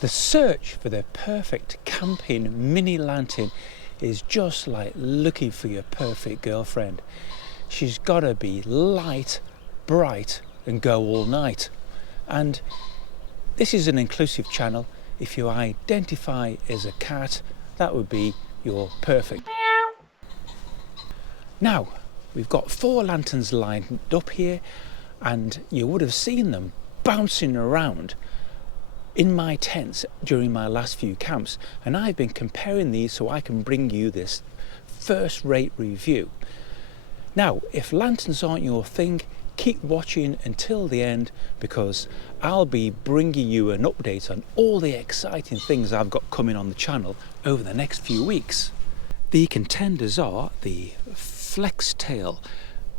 The search for the perfect camping mini lantern is just like looking for your perfect girlfriend. She's got to be light, bright and go all night. And this is an inclusive channel. If you identify as a cat, that would be your perfect. Now, we've got 4 lanterns lined up here, and you would have seen them bouncing around in my tents during my last few camps, and I've been comparing these so I can bring you this first-rate review. Now, if lanterns aren't your thing, keep watching until the end, because I'll be bringing you an update on all the exciting things I've got coming on the channel over the next few weeks. The contenders are the Flextail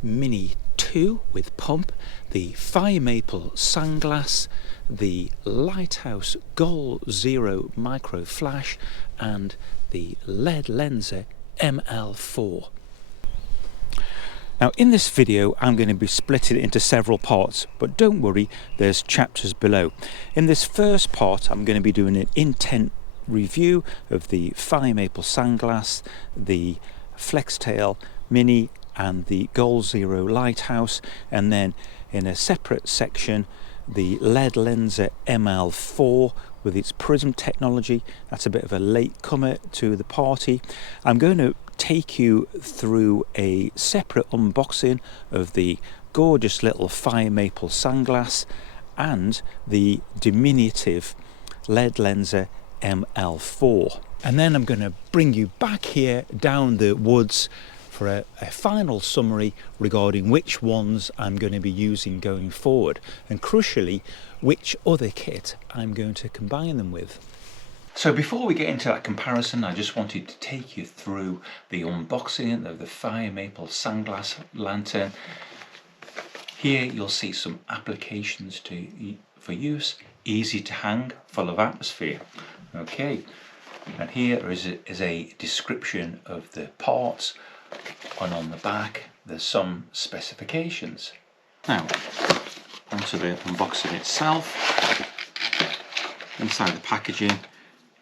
Mini 2 with pump, the Firemaple Sandglass, the Lighthouse Goal Zero Micro Flash and the Ledlenser ML4. Now in this video I'm going to be splitting it into several parts, but don't worry, there's chapters below. In this first part I'm going to be doing an intent review of the Firemaple Sandglass, the Flextail Mini and the Goal Zero Lighthouse, and then in a separate section the Ledlenser ML4 with its prism technology. That's a bit of a latecomer to the party. I'm going to take you through a separate unboxing of the gorgeous little Firemaple Sandglass and the diminutive Ledlenser ML4, and then I'm going to bring you back here down the woods for a final summary regarding which ones I'm going to be using going forward, and crucially which other kit I'm going to combine them with. So before we get into that comparison, I just wanted to take you through the unboxing of the Firemaple Sandglass lantern. Here you'll see some applications for use, easy to hang, full of atmosphere. Okay, and here is a description of the parts, and on the back there's some specifications. Now onto the unboxing itself. Inside the packaging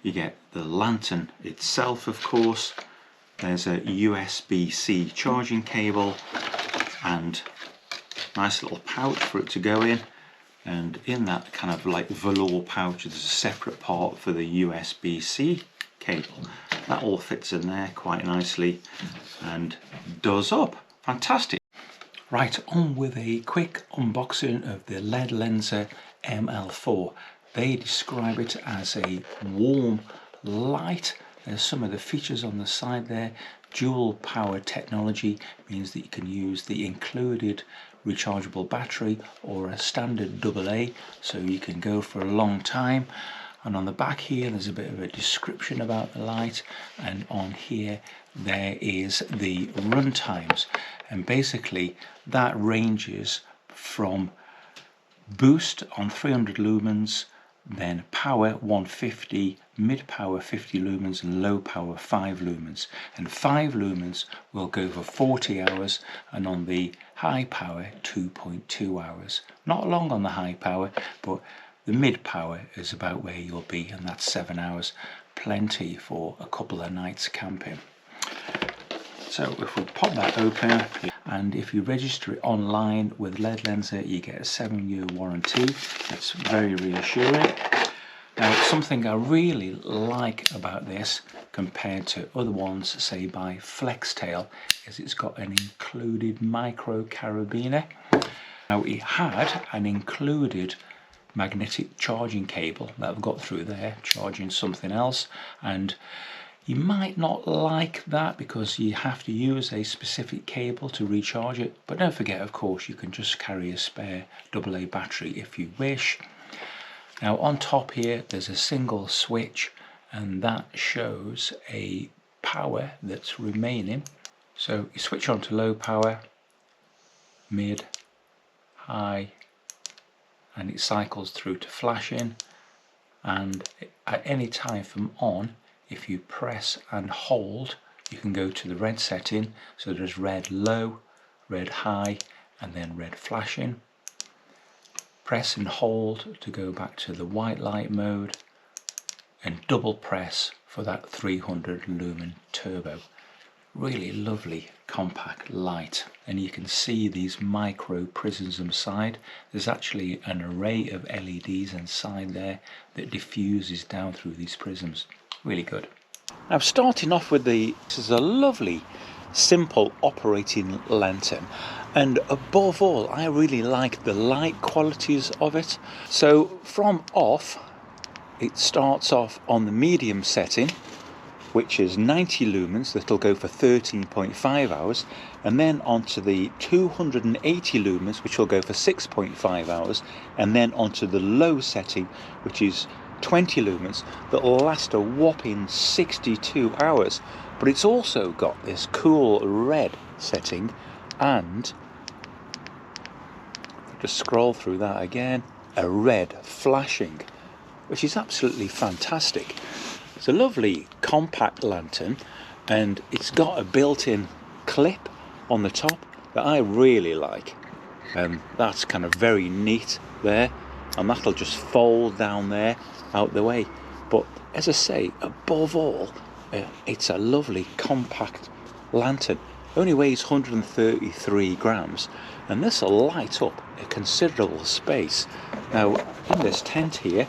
you get the lantern itself, of course. There's a USB-C charging cable and nice little pouch for it to go in, and in that kind of like velour pouch there's a separate part for the USB-C cable. That all fits in there quite nicely and does up. Fantastic. Right, on with a quick unboxing of the Ledlenser ML4. They describe it as a warm light. There's some of the features on the side there. Dual power technology means that you can use the included rechargeable battery or a standard AA, so you can go for a long time. And on the back here there's a bit of a description about the light, and on here there is the run times, and basically that ranges from boost on 300 lumens, then power 150, mid power 50 lumens and low power 5 lumens, and 5 lumens will go for 40 hours, and on the high power 2.2 hours. Not long on the high power, but the mid power is about where you'll be, and that's 7 hours, plenty for a couple of nights camping. So if we pop that open, and if you register it online with Ledlenser you get a 7-year warranty. That's very reassuring. Now something I really like about this compared to other ones, say by Flextail, is it's got an included micro carabiner. Now it had an included magnetic charging cable that I've got through there charging something else, and you might not like that because you have to use a specific cable to recharge it, but don't forget, of course, you can just carry a spare AA battery if you wish. Now on top here there's a single switch, and that shows a power that's remaining. So you switch on to low power, mid, high, and it cycles through to flashing, and at any time from on, if you press and hold, you can go to the red setting. So there's red low, red high, and then red flashing. Press and hold to go back to the white light mode, and double press for that 300 lumen turbo. Really lovely compact light, and you can see these micro prisms inside. There's actually an array of LEDs inside there that diffuses down through these prisms. Really good. Now, starting off with this is a lovely simple operating lantern, and above all I really like the light qualities of it. So from off, it starts off on the medium setting, which is 90 lumens, that'll go for 13.5 hours, and then onto the 280 lumens, which will go for 6.5 hours, and then onto the low setting, which is 20 lumens, that will last a whopping 62 hours. But it's also got this cool red setting, and just scroll through that again, a red flashing, which is absolutely fantastic. It's a lovely compact lantern, and it's got a built-in clip on the top that I really like. That's kind of very neat there, and that'll just fold down there out the way. But as I say, above all, it's a lovely compact lantern. It only weighs 133 grams, and this will light up a considerable space. Now, in this tent here,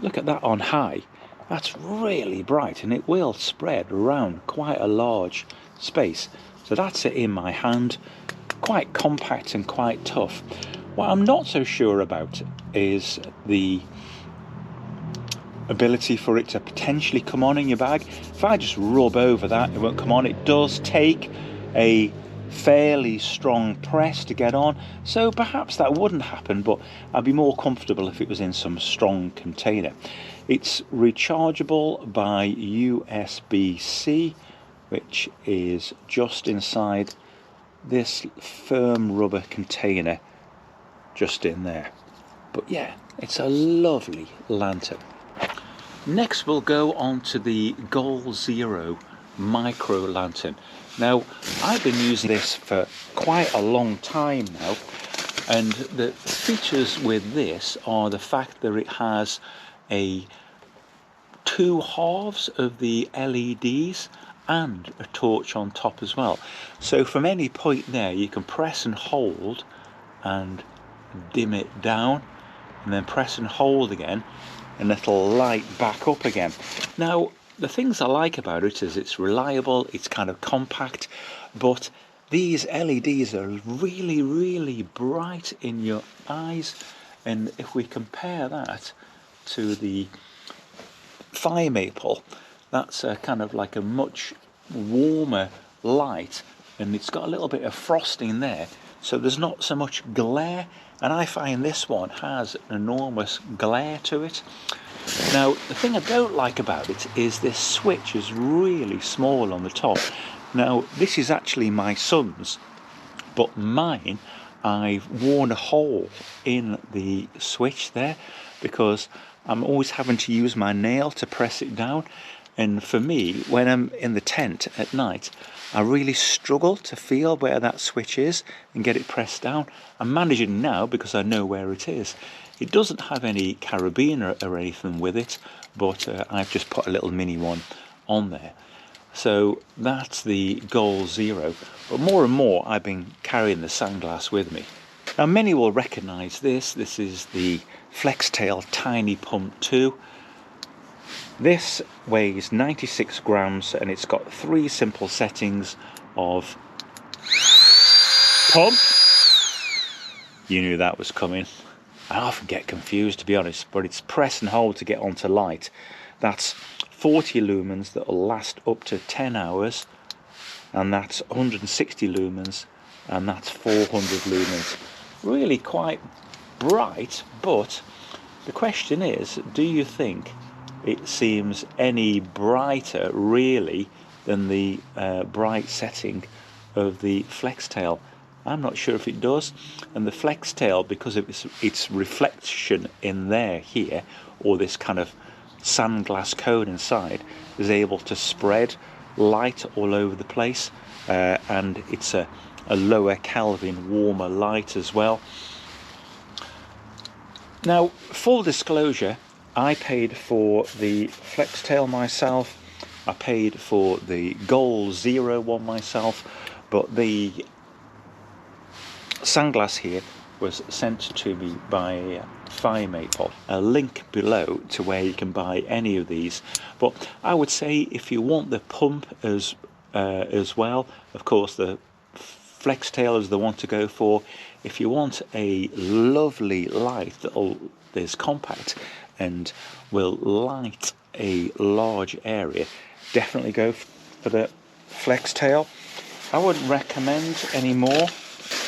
look at that on high. That's really bright, and it will spread around quite a large space. So that's it in my hand. Quite compact and quite tough. What I'm not so sure about is the ability for it to potentially come on in your bag. If I just rub over that, it won't come on. It does take a fairly strong press to get on, so perhaps that wouldn't happen, but I'd be more comfortable if it was in some strong container. It's rechargeable by USB-C, which is just inside this firm rubber container just in there. But yeah, it's a lovely lantern. Next we'll go on to the Goal Zero micro lantern. Now, I've been using this for quite a long time now, and the features with this are the fact that it has two halves of the LEDs and a torch on top as well. So from any point there you can press and hold and dim it down, and then press and hold again, and it'll light back up again. Now, the things I like about it is it's reliable, it's kind of compact, but these LEDs are really, really bright in your eyes. And if we compare that to the Firemaple, that's a kind of like a much warmer light, and it's got a little bit of frosting there, so there's not so much glare, and I find this one has an enormous glare to it. Now, the thing I don't like about it is this switch is really small on the top. Now, this is actually my son's, but mine, I've worn a hole in the switch there because I'm always having to use my nail to press it down. And for me, when I'm in the tent at night, I really struggle to feel where that switch is and get it pressed down. I'm managing now because I know where it is. It doesn't have any carabiner or anything with it, but I've just put a little mini one on there. So that's the Goal Zero. But more and more I've been carrying the sandglass with me. Now, many will recognise this. This is the Flextail Tiny Pump 2. This weighs 96 grams and it's got 3 simple settings of pump. You knew that was coming. I often get confused, to be honest, but it's press and hold to get onto light. That's 40 lumens that will last up to 10 hours, and that's 160 lumens, and that's 400 lumens. Really quite bright, but the question is, do you think it seems any brighter really than the bright setting of the Flextail? I'm not sure if it does. And the Flextail, because of its reflection in there here, or this kind of sandglass cone inside, is able to spread light all over the place, and it's a lower Kelvin warmer light as well. Now, full disclosure, I paid for the flex tail myself. I paid for the Goal Zero one myself, but the sandglass here was sent to me by Firemaple. A link below to where you can buy any of these. But I would say if you want the pump as well, of course the flex tail is the one to go for. If you want a lovely light that is compact and will light a large area, definitely go for the flex tail. I wouldn't recommend any more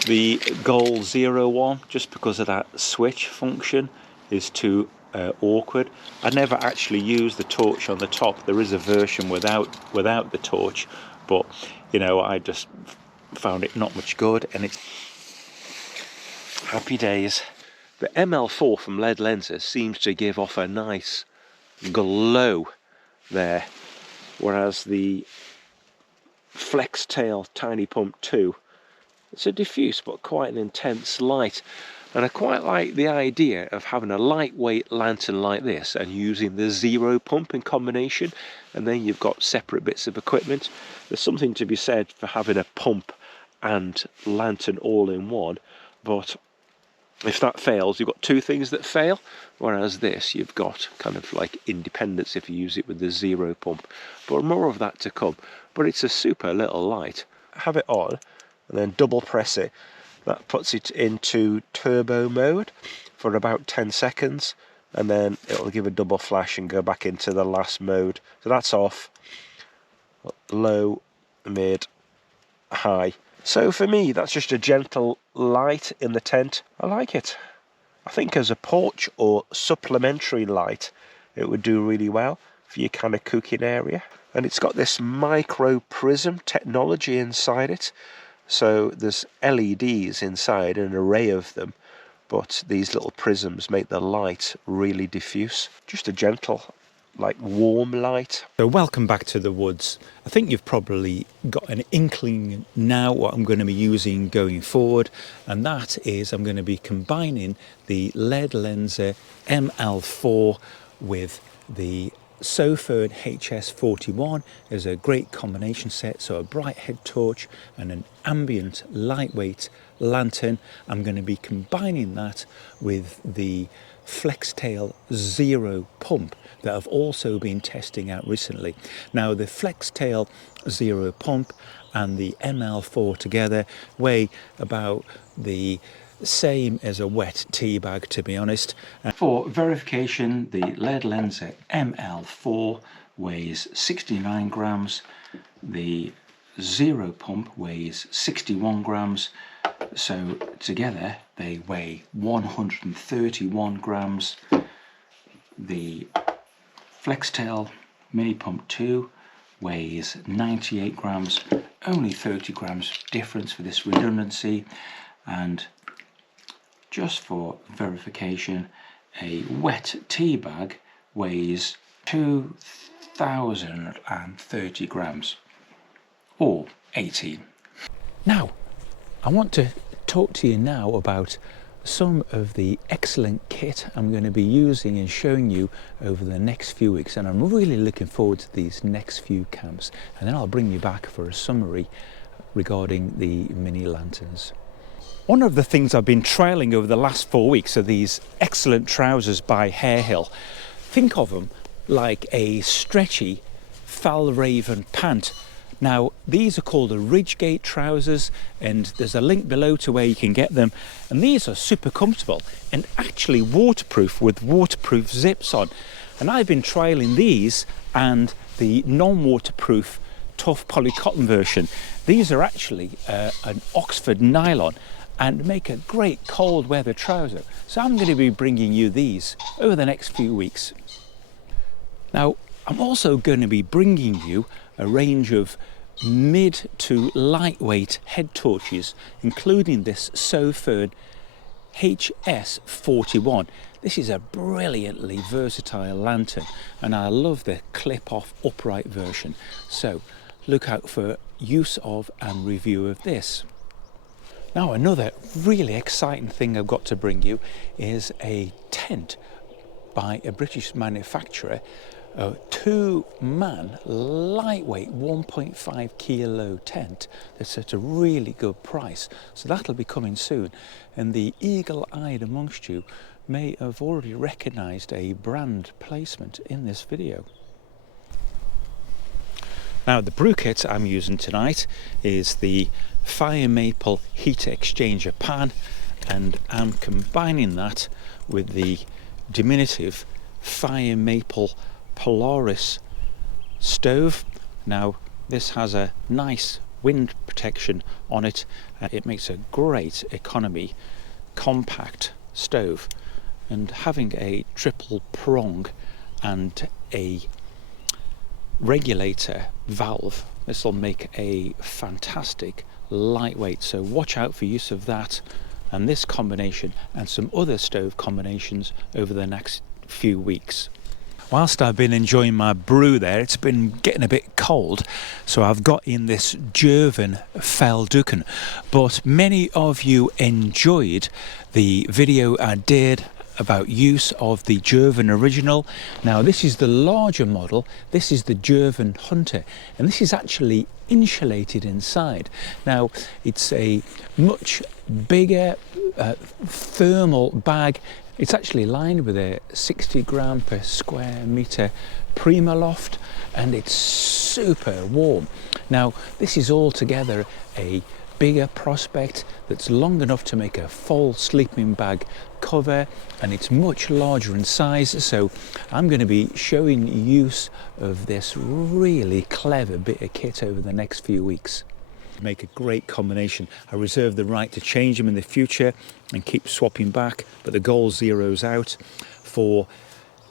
the Goal Zero one, just because of that switch function is too awkward. I never actually used the torch on the top. There is a version without the torch, but you know, I just found it not much good, and it's happy days. The ML4 from Ledlenser seems to give off a nice glow there, whereas the Flex Tail Tiny Pump 2, it's a diffuse but quite an intense light. And I quite like the idea of having a lightweight lantern like this and using the Zero pump in combination, and then you've got separate bits of equipment. There's something to be said for having a pump and lantern all in one, but if that fails, you've got two things that fail, whereas this, you've got kind of like independence if you use it with the Zero pump. But more of that to come. But it's a super little light. Have it on and then double press it. That puts it into turbo mode for about 10 seconds, and then it'll give a double flash and go back into the last mode. So that's off, low, mid, high. So for me, that's just a gentle light in the tent. I like it. I think as a porch or supplementary light, it would do really well for your kind of cooking area. And it's got this micro prism technology inside it. So there's LEDs inside, an array of them, but these little prisms make the light really diffuse. Just a gentle, like warm light. So welcome back to the woods. I think you've probably got an inkling now what I'm going to be using going forward, and that is I'm going to be combining the Ledlenser ML4 with the Sofern HS41 is a great combination set, so a bright head torch and an ambient lightweight lantern. I'm going to be combining that with the Flextail Zero pump that I've also been testing out recently. Now the Flextail Zero pump and the ML4 together weigh about the same as a wet tea bag, to be honest. For verification, the Ledlenser ML4 weighs 69 grams, the Zero pump weighs 61 grams, so together they weigh 131 grams. The Flextail Mini Pump 2 weighs 98 grams, only 30 grams difference for this redundancy. And just for verification, a wet tea bag weighs 2,030 grams, or 18. Now, I want to talk to you now about some of the excellent kit I'm going to be using and showing you over the next few weeks, and I'm really looking forward to these next few camps, and then I'll bring you back for a summary regarding the mini lanterns. One of the things I've been trialling over the last 4 weeks are these excellent trousers by Hairhill. Think of them like a stretchy Fellraven pant. Now, these are called the Ridgegate trousers, and there's a link below to where you can get them. And these are super comfortable and actually waterproof with waterproof zips on. And I've been trialing these and the non-waterproof tough polycotton version. These are actually an Oxford nylon and make a great cold weather trouser. So I'm going to be bringing you these over the next few weeks. Now, I'm also going to be bringing you a range of mid to lightweight head torches, including this Sofern HS41. This is a brilliantly versatile lantern, and I love the clip-off upright version. So look out for use of and review of this. Now another really exciting thing I've got to bring you is a tent by a British manufacturer, a 2-man lightweight 1.5 kilo tent that's at a really good price. So that'll be coming soon, and the eagle-eyed amongst you may have already recognized a brand placement in this video. Now the brew kit I'm using tonight is the Firemaple heat exchanger pan, and I'm combining that with the diminutive Firemaple Polaris stove. Now this has a nice wind protection on it. It makes a great economy compact stove, and having a triple prong and a regulator valve, this will make a fantastic lightweight. So watch out for use of that and this combination and some other stove combinations over the next few weeks. Whilst I've been enjoying my brew there, it's been getting a bit cold, so I've got in this German Fellmandave, but many of you enjoyed the video I did about use of the German original. Now this is the larger model, this is the German Hunter, and this is actually insulated inside. Now it's a much bigger thermal bag. It's actually lined with a 60 gram per square meter Primaloft, and it's super warm. Now this is altogether a bigger prospect that's long enough to make a full sleeping bag cover, and it's much larger in size, so I'm going to be showing use of this really clever bit of kit over the next few weeks. Make a great combination. I reserve the right to change them in the future and keep swapping back, but the goal zeroes out for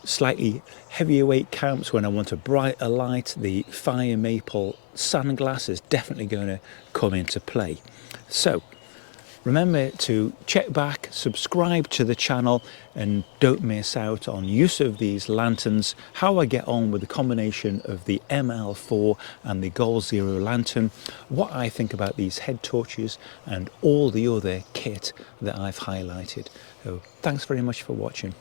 slightly heavier weight camps. When I want a brighter light, the Firemaple sandglass is definitely going to come into play. So remember to check back, subscribe to the channel, and don't miss out on use of these lanterns, how I get on with the combination of the ML4 and the Goal Zero lantern, what I think about these head torches, and all the other kit that I've highlighted. So thanks very much for watching.